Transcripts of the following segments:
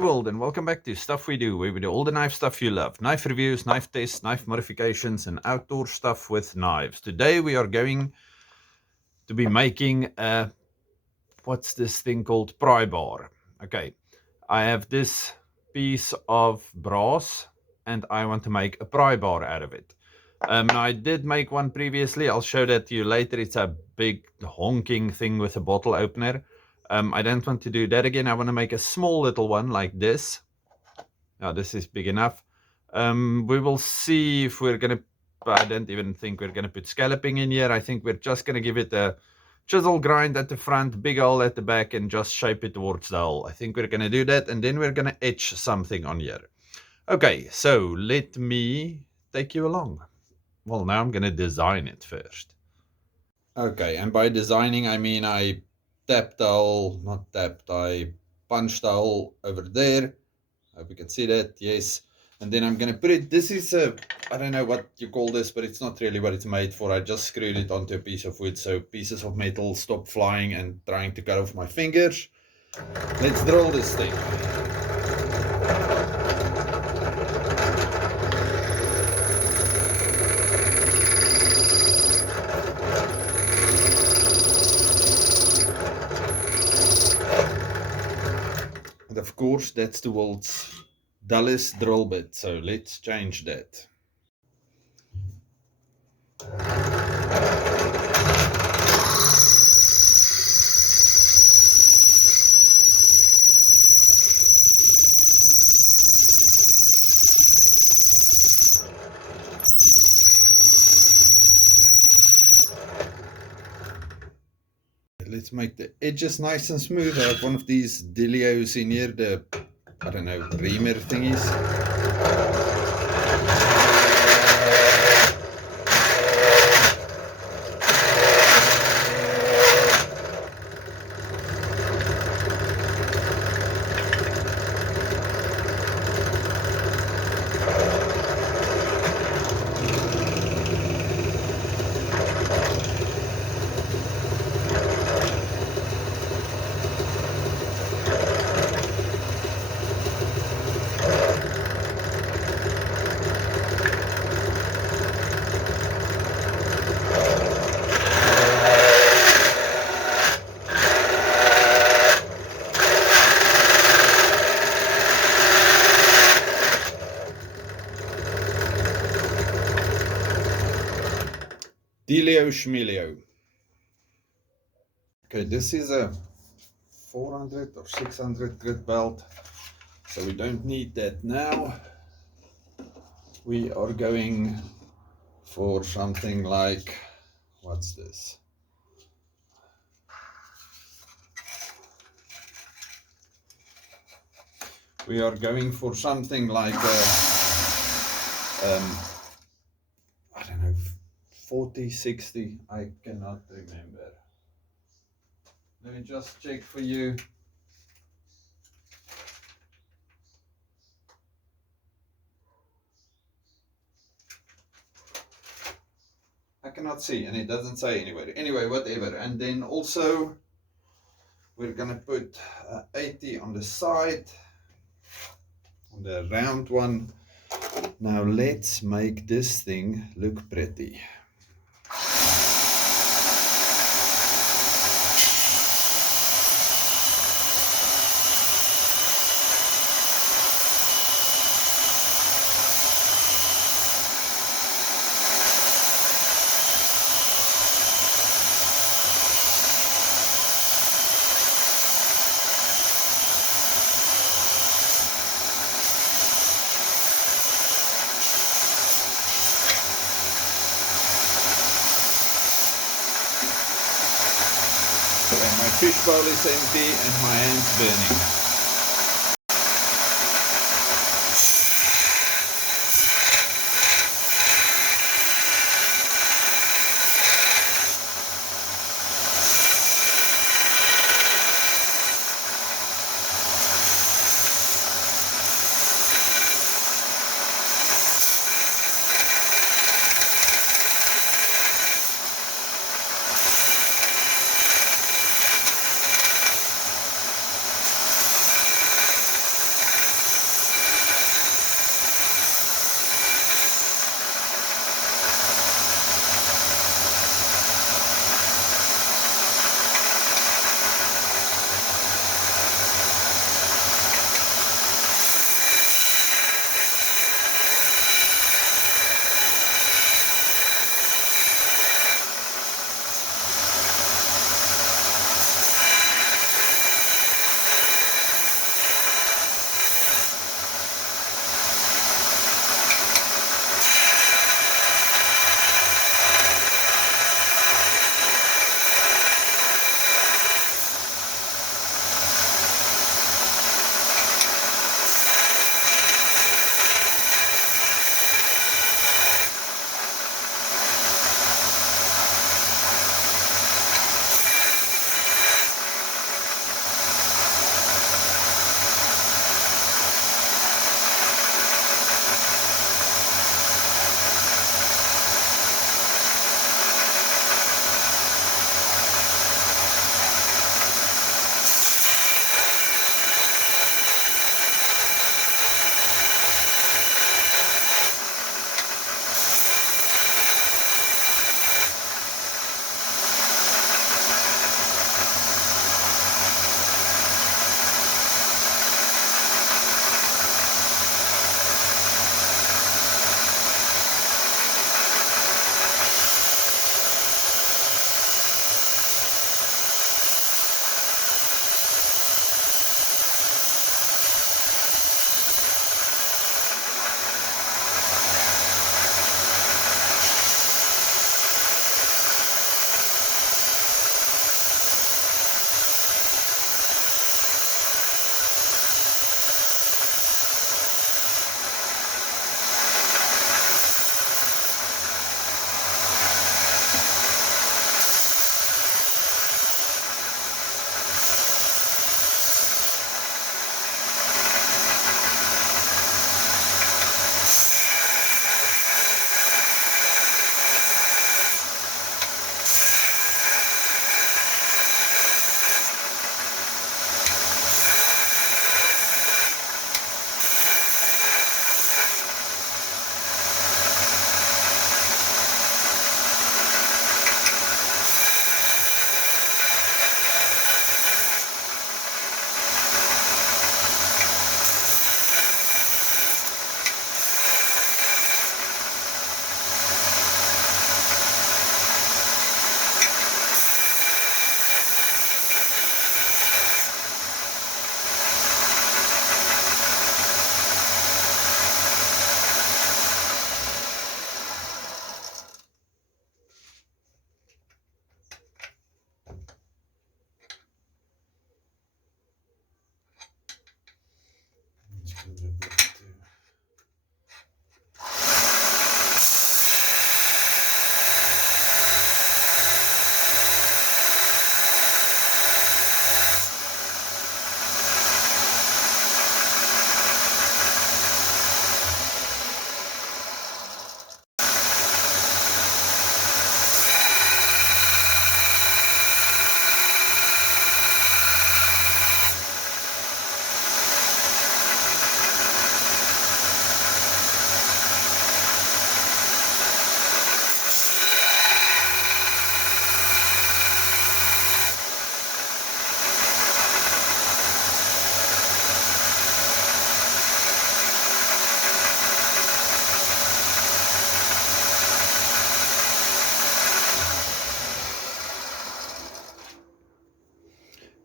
world, and welcome back to Stuff We Do, where we do all the knife stuff you love. Knife reviews, knife tests, knife modifications, and outdoor stuff with knives. Today we are going to be making a, what's this thing called? Pry bar. Okay, I have this piece of brass, and I want to make a pry bar out of it. Now I did make one previously. I'll show that to you later. It's a big honking thing with a bottle opener. I don't want to do that again. I want to make a small little one like this. Now this is big enough. We will see if we're going to, I don't even think we're going to put scalloping in here. I think we're just going to give it a chisel grind at the front, big hole at the back, and just shape it towards the hole. I think we're going to do that, and then we're going to etch something on here. Okay, so let me take you along. Well, now I'm going to design it first. Okay, and by designing, I mean I tapped the hole, not tapped, I punched the hole over there. Hope you can see that, yes. And then I'm going to put it, this is a, I don't know what you call this, but it's not really what it's made for. I just screwed it onto a piece of wood, so pieces of metal stop flying and trying to cut off my fingers. Let's drill this thing. And of course, that's the world's dullest drill bit, so let's change that. Let's make the edges nice and smooth. I have one of these Delios in here, the, I don't know, reamer thingies. Delio Schmelio. Okay, this is a 400 or 600 grit belt, so we don't need that now. We are going for something like, what's this? We are going for something like a, I don't know, 40, 60, I cannot remember. Let me just check for you. I cannot see, and it doesn't say anywhere. Anyway, whatever. And then also, we're gonna put 80 on the side, on the round one. Now let's make this thing look pretty. My fish bowl is empty and my hand's burning.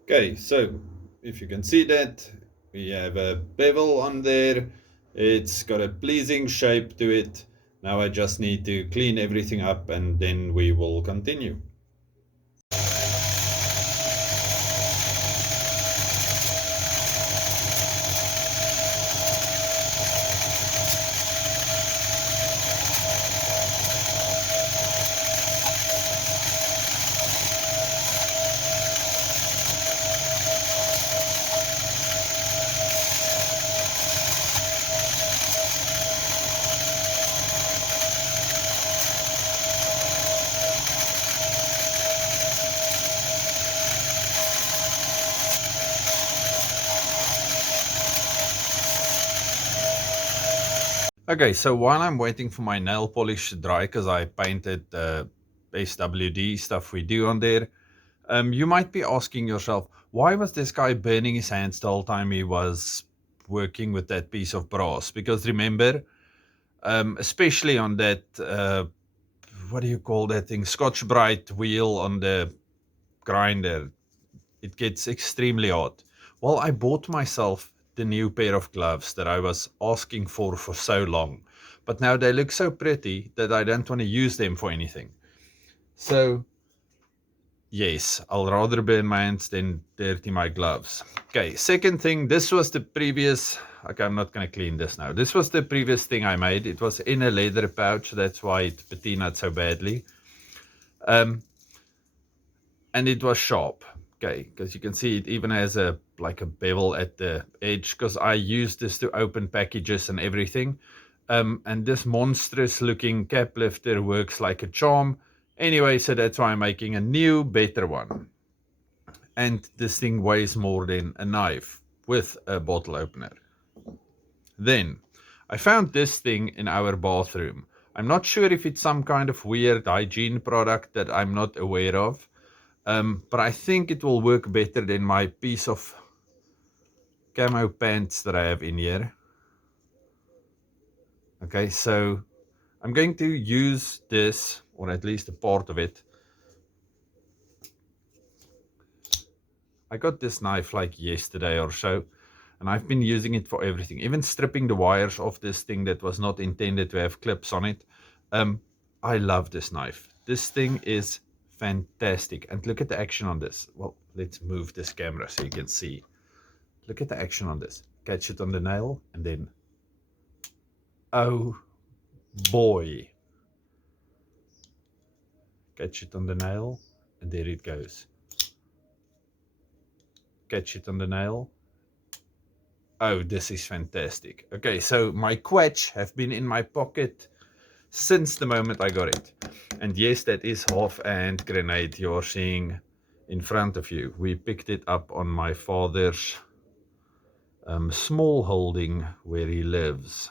Okay, so if you can see that, we have a bevel on there. It's got a pleasing shape to it. Now I just need to clean everything up and then we will continue. Okay, so while I'm waiting for my nail polish to dry, because I painted SWD stuff we do on there, you might be asking yourself, why was this guy burning his hands the whole time he was working with that piece of brass? Because remember, especially on that, what do you call that thing? Scotch Brite wheel on the grinder, it gets extremely hot. Well, I bought myself the new pair of gloves that I was asking for so long. But now they look so pretty that I don't want to use them for anything. So, yes, I'll rather burn my hands than dirty my gloves. Okay, second thing, this was the previous. Okay, I'm not going to clean this now. This was the previous thing I made. It was in a leather pouch. That's why it patinaed so badly. Um, and it was sharp. Okay, because you can see it even has a like a bevel at the edge, because I used this to open packages and everything. And this monstrous looking cap lifter works like a charm. Anyway, so that's why I'm making a new, better one. And this thing weighs more than a knife with a bottle opener. Then I found this thing in our bathroom. I'm not sure if it's some kind of weird hygiene product that I'm not aware of. But I think it will work better than my piece of camo pants that I have in here. Okay, so I'm going to use this, or at least a part of it. I got this knife like yesterday or so, and I've been using it for everything, even stripping the wires off this thing that was not intended to have clips on it. I love this knife. This thing is fantastic. And look at the action on this. Well, let's move this camera so you can see. Look at the action on this. Catch it on the nail, and then, oh boy. Catch it on the nail, and there it goes. Catch it on the nail. Oh, this is fantastic. Okay, so my quetch have been in my pocket since the moment I got it. And yes, that is half-hand grenade you're seeing in front of you. We picked it up on my father's small holding where he lives.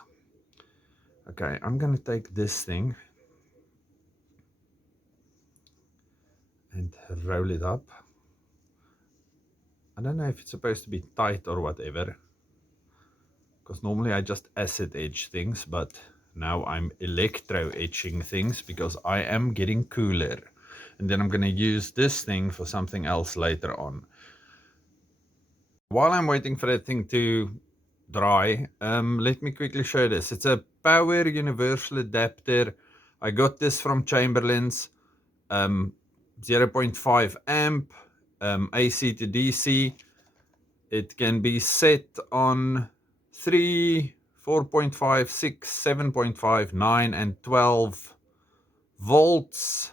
Okay, I'm going to take this thing and roll it up. I don't know if it's supposed to be tight or whatever, because normally I just acid etch things, but now I'm electro etching things because I am getting cooler. And then I'm going to use this thing for something else later on. While I'm waiting for that thing to dry, let me quickly show this. It's a power universal adapter. I got this from Chamberlain's. 0.5 amp, AC to DC. It can be set on 3, 4.5, 6, 7.5, 9, and 12 volts.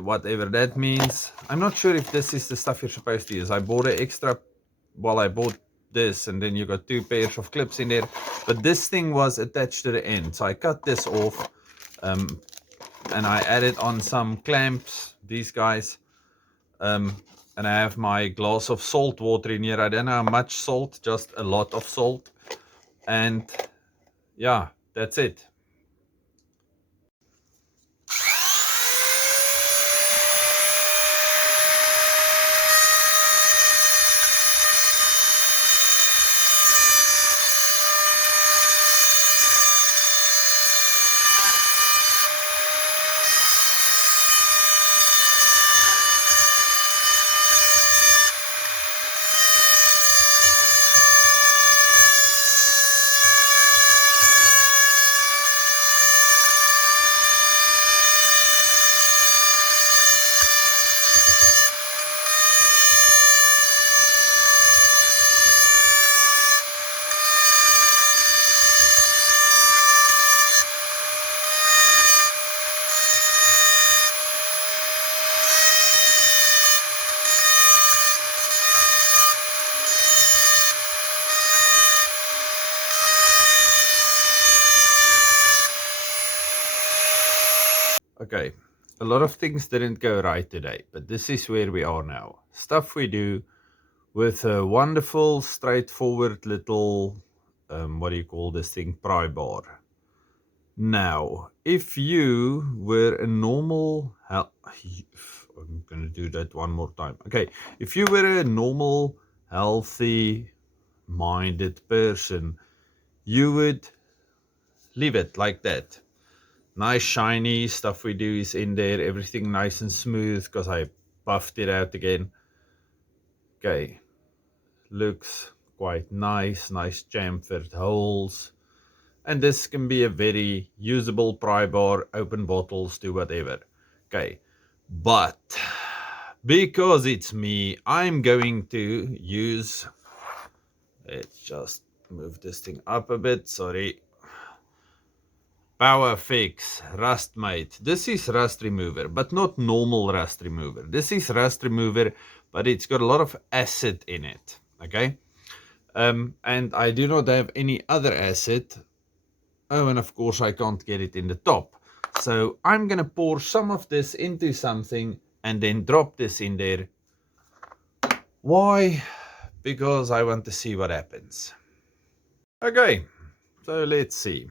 Whatever that means. I'm not sure if this is the stuff you're supposed to use. I bought an extra, well, I bought this, and then you got 2 pairs of clips in there. But this thing was attached to the end. So I cut this off, and I added on some clamps, these guys. And I have my glass of salt water in here. I don't know how much salt, just a lot of salt. And yeah, that's it. Okay, a lot of things didn't go right today, but this is where we are now. Stuff we do with a wonderful, straightforward little, what do you call this thing, pry bar. Now, if you were a normal, I'm going to do that one more time. Okay, if you were a normal, healthy minded person, you would leave it like that. Nice shiny stuff we do is in there, everything nice and smooth because I buffed it out again. Okay, looks quite nice, nice chamfered holes. And this can be a very usable pry bar, open bottles, do whatever. Okay, but because it's me, I'm going to use, let's just move this thing up a bit, sorry. Power Fix Rust Mate. This is rust remover, but not normal rust remover. This is rust remover, but it's got a lot of acid in it. Okay, and I do not have any other acid. Oh, and of course I can't get it in the top. So I'm gonna pour some of this into something and then drop this in there. Why? Because I want to see what happens. Okay, so let's see.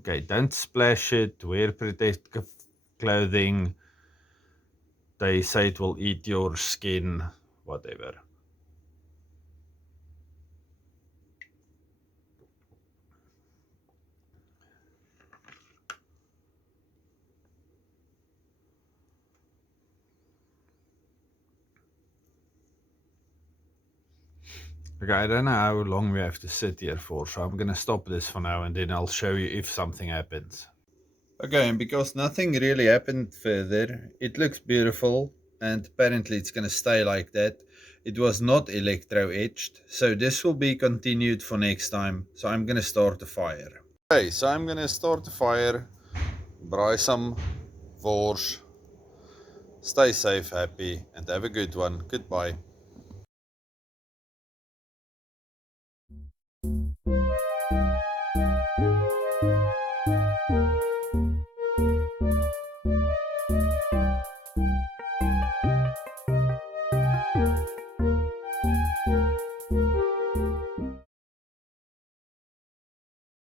Okay, don't splash it, wear protective clothing. They say it will eat your skin, whatever. Okay, I don't know how long we have to sit here for, so I'm gonna stop this for now and then I'll show you if something happens. Okay, and because nothing really happened further, it looks beautiful and apparently it's gonna stay like that. It was not electro etched, so this will be continued for next time. So I'm gonna start the fire. Okay, so I'm gonna start the fire, braai some wors. Stay safe, happy, and have a good one. Goodbye.